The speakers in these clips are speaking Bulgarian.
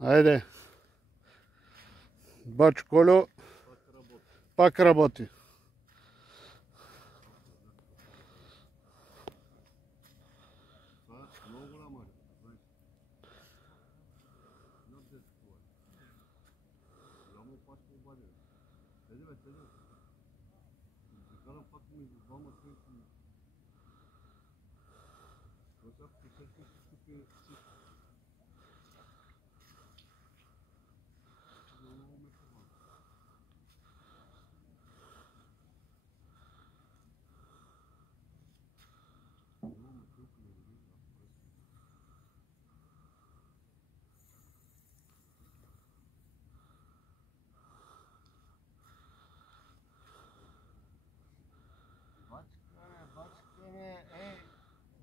Айде. Бач Колю пак работи.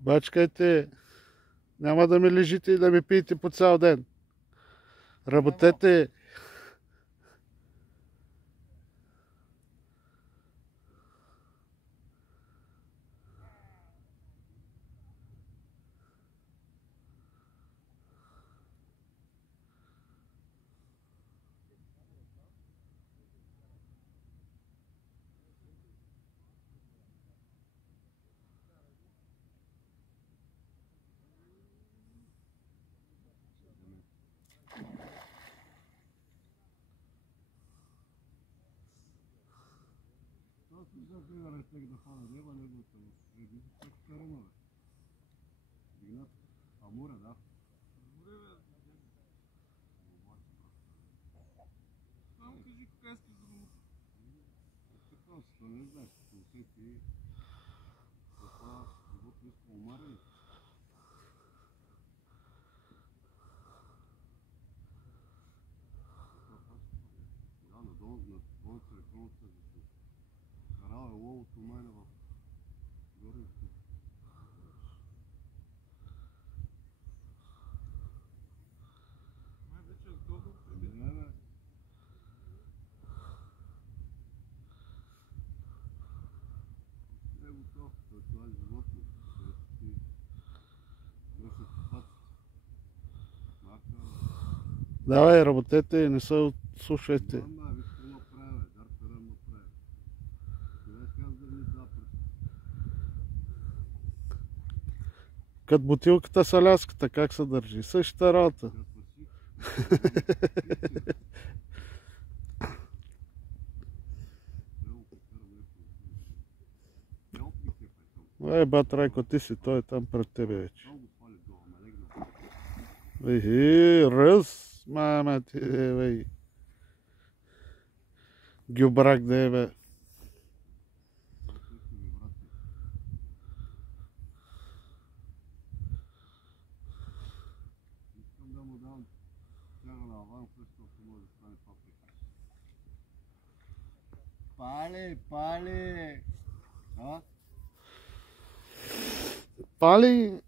Бачкайте, няма да ми лежите и да ми пиете по цял ден. Работете. Амура, да. Само кажи кака искаш да му... Така, що не знаеш, че усети това животно иска омарени. Да, надолу на телефоната се карава ловото майна в горница. Вече е добър. Това е животно, което ти носят път. Давай, работете и не се слушайте. Мама, виж какво направя, дар пера направя. Човек каза да ми да пръст. Като бутилката с аляската, как се държи? Същата работа. Бат Райко, ти си, той е там пред тебе вече. Раз, мама ти, бе. Гюбрак да е, бе. Пали! А? Пали!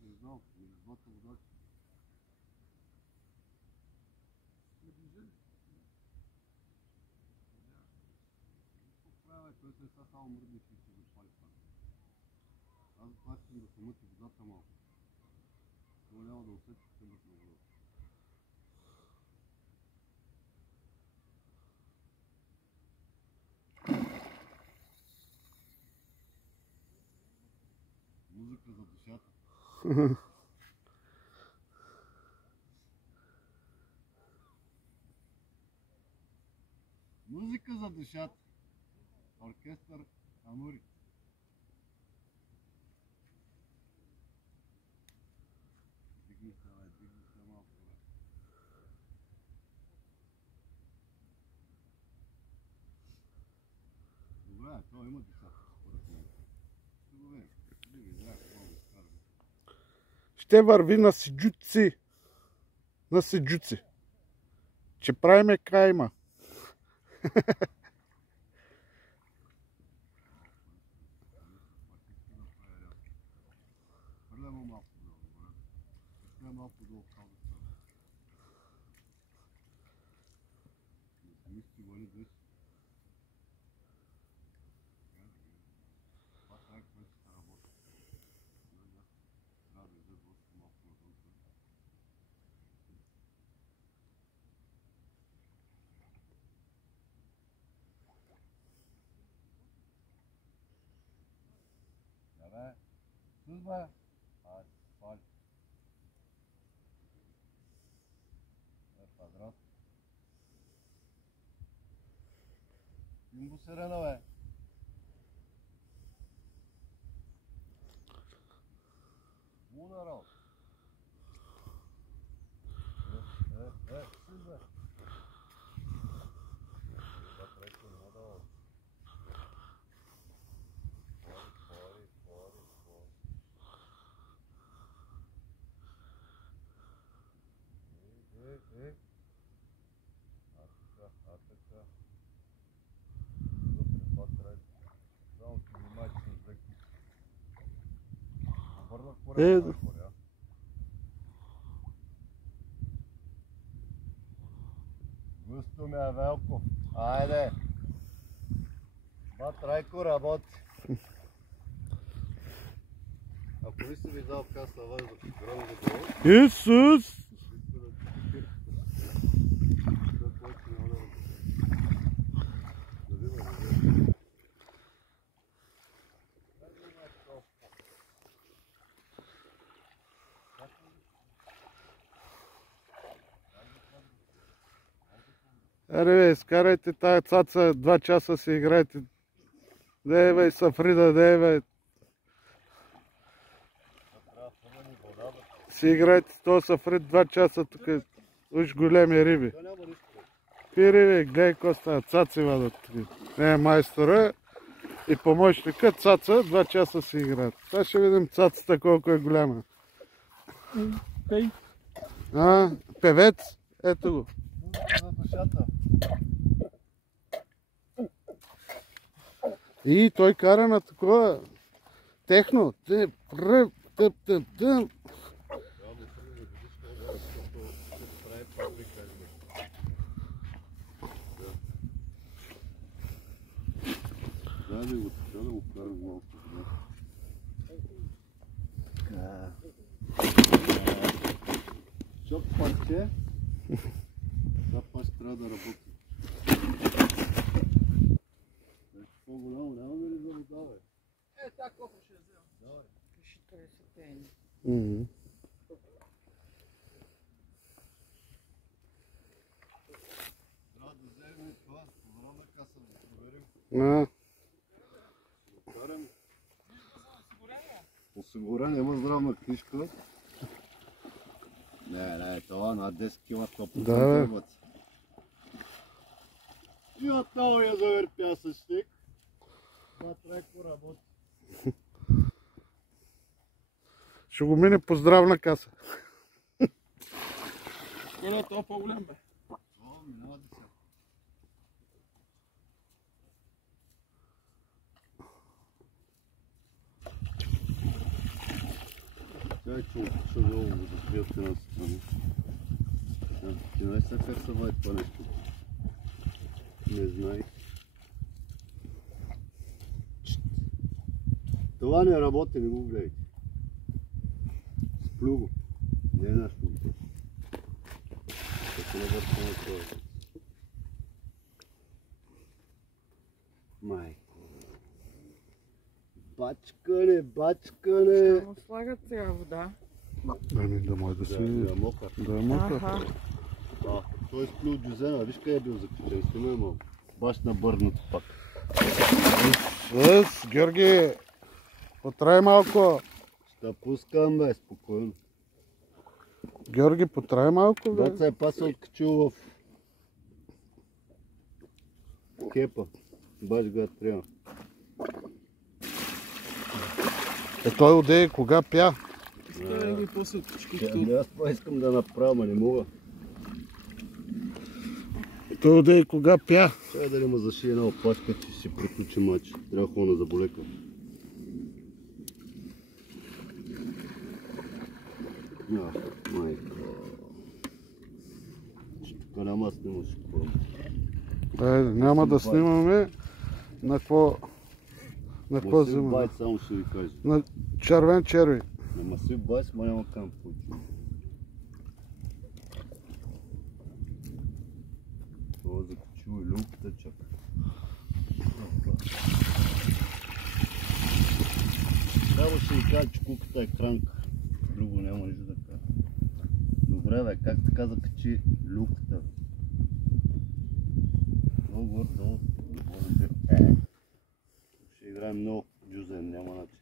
Не знал, не работа водата. Той се са само мръдни и се запали пак. Аз това искам да се мъти водата малко. Това няма да усети, че се мътна водата. Музика за душата. Музика за душата. Оркестър Амури. Дигни се малко. Добре, това има душата, според мен. Добре, ще върви на сиджуци. На сиджуци. Че правиме кайма. 30 вали 10. Това трябва кметите да работят. Трябва да излезе още малко навън. Абе, служба! Айде, пали. Квадрат. Имбо сирена, бе. Ударал. Служба. Това трайко не дава. Пори. Атака. Вътре това трайко. Само ти внимай, че не влеки. Обърнах поред. Густо ми е, Велко. Айде! Бат Райко работи. Ако ви си ви дал каса въздух, гръм да долу. Исус! Аре бе, изкарайте тая цаца, 2 часа си играйте. Дей бе, Сафрида, дей бе. Си играйте този Сафрид 2 часа тук. Уж големи риби. Какви риби, гледай какво става, цаци вадат тук. Не, майстора и помощника, цаца, 2 часа си играят. Сега ще видим цацата колко е голяма. Пей. Певец, ето го. За душата. И той кара на такова техно. Тъп. Трябва да тръгне годишка обаче, защото ще прави паблика. Трябва да го карам малко. Чоп парче. Това пас трябва да работи. По-голямо няма да ли за вода, бе? Така колко ще взема. Давай. Пиши 30 пени. Трябва да вземем това, поворона каса, да проверим. Карам. Осигурен, има здравна книжка. Не, това на 10 кила 100%. Да, И отново язовир пясъчник. Това трайко работи. Ще го мине по здравна каса. Коля, това по-голям бе. О, минава да се. Тя е чувал водоприятите на страни. Ти не се как се вади това нещо. Не знай. Това не работи, не го гледайте. Сплю го. Не е нашето го. Като не върши на това. Майко. Бачкане. Само слагат сега вода. Ами да може да си... Да е мокър. Да е мокър. Аха. Той сплю от дюзена, виж къде е бил заключен, сме имал. Баш набърнат пак. Георги, потрай малко. Ще пускам, бе, спокойно. Георги, потрай малко, бе. Бат се е пасал откачил в кепа. Баш го трябва. Той одее кога пя. Става ги после от всичкото. Аз това искам да направя, ма не мога. Той одее кога пя. Чай дали му заши една опашка, че ще си приключи матч. Трябва хора за болека. Майко. Тук няма аз не може да Няма да снимаме на какво Масив взимаме. байт, само ще ви кажа. На червен черви. На масив байт, ма няма към получи. Това закачува и люката чака. Трябва ще ви кажа, че куката е кранка. Друго няма нищо да кажа. Добре бе, как така закачи люката? Много горе-долу. Ще играем много джузен, няма начин.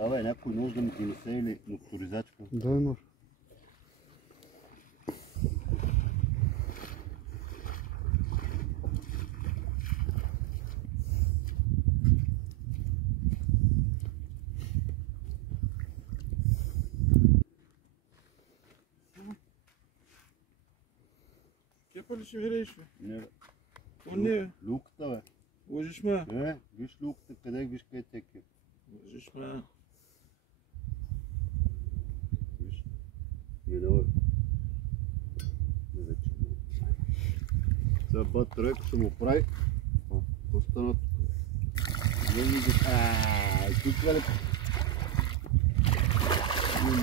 Абе, някой нож да ми донесе или моторизачка. Дай нож. Кепа ли ще виреш, бе? Не, То не, бе. люката бе. Лъжиш ме. Не, виж люката, къде виж къде теке. Лъжиш ме. Виж. Минава. Не вече. Сега бат тройка ще му прави. Останат. Не вижда. Тук ли?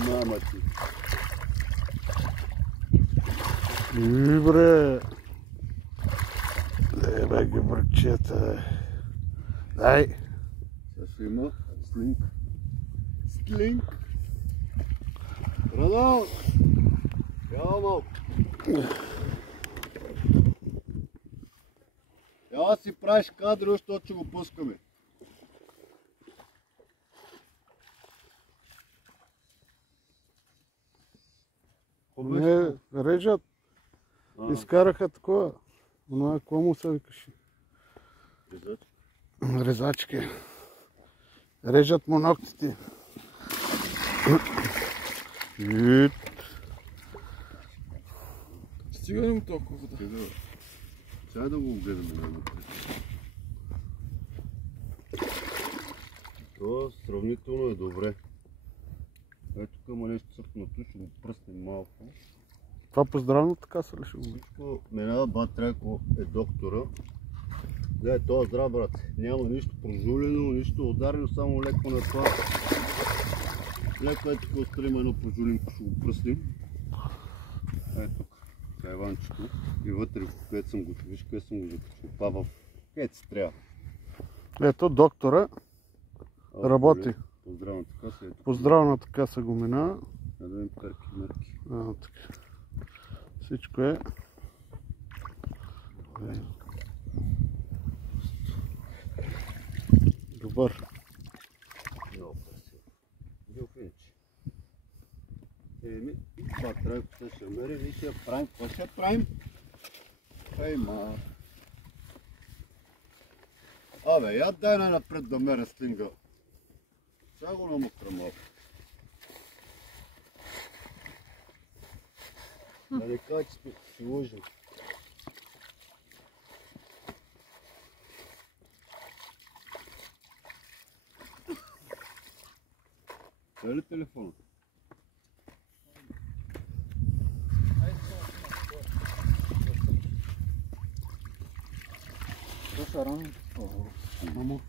Мама ти. Бре. Бе ги бръчета. Дай. Сега ще има слинк. Слинк. Радо! Ява малко. Ява си правиш кадри, защото ще го пускаме. Не, режат. Изкараха такова. Но какво му се викаше? Резачки. Режат му ногтите. Стига ли му толкова вода? Сега да го гледаме. Това сравнително е добре. Ето тук има нещо цъпнато, ще го пръснем малко. Това по здравната каса ли ще го? Всичко минава батряко е доктора. Гледай, това е здрав, брат. Няма нищо прожулено, нищо ударено, само леко на това. Леко е тук отстрим едно прожулинко, ще го пръснем. Ето тук, кайванчето. И вътре, където съм го, виж къде съм го закачил. Това в където се трябва. Ето доктора работи. По здравната каса, ето. По здравната каса го минава. Да дадем перки-мерки. Така. Всичко е. Добър. Много красиво. Билфинче. Еми, това тройката ще мерим и ще я правим. Какво ще я правим? Хайма. Абе, я дай най-напред да меря слинга. Сега го намокра малко. Да не кажа, че сме си лъжим. Това е ли телефонът? Това рано. Мамо.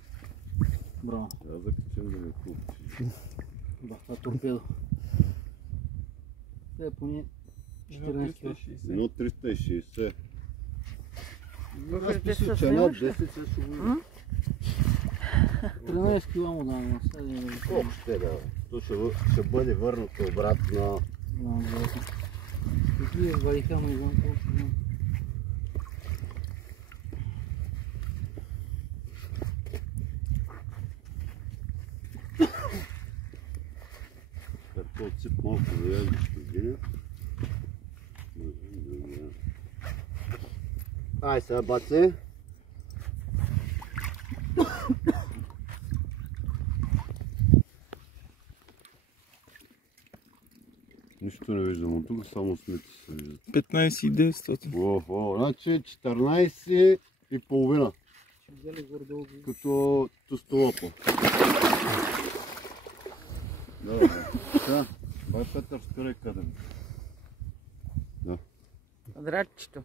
Браво. Трябва да качем да ме купиш. Да, това е торпедо. Това е поне 14 кг. 1,360. Въпреки Аз мисля, че над 10 сега ще го... 13 кг му давам. Колко ще да? То ще бъде върнато обратно. Какви валиха му извън колко? Като отсип малко да я ще гине. Ай сега, баци! Нищо не виждам от тук, само смити се виждат. 15,900. Значи 14 и половина. Ще взели горе-долу. Като тостолопо. Добре. Сега, бай Петър, спирай къде ми. Да. Драчето.